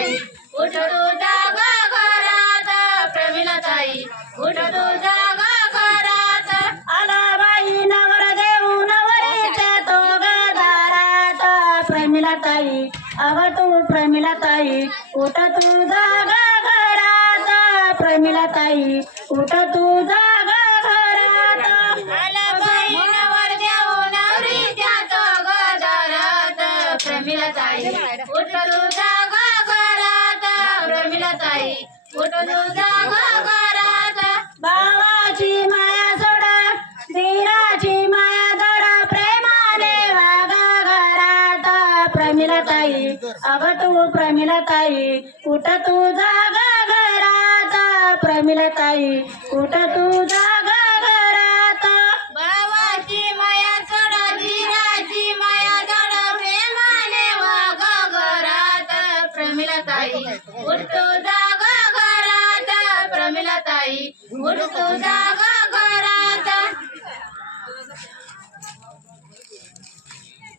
ताई. उठ तू जागा घरात प्रमिला ताई उठ तू जागा घरात. आला बाई नवर देऊ नवरीच्या तो दारात प्रमिला ताई अग तू प्रमिला ताई उठ तू जागा घरात. प्रमिला ताई उठ तू जागा घरात. आला बाई नवर देऊ नवरीच्या तो दारात प्रमिला ताई प्रमिलाताई उठ भावाची माया सोडा वीराची माया धडा प्रेमाने वागा घरात. प्रमिला ताई अग तू प्रमिला ताई उठ तू जाग घरात. प्रमिला ताई उठ तू प्रमिला ताई उठतो तुझा घरात. प्रमिला ताई उठतो तुझा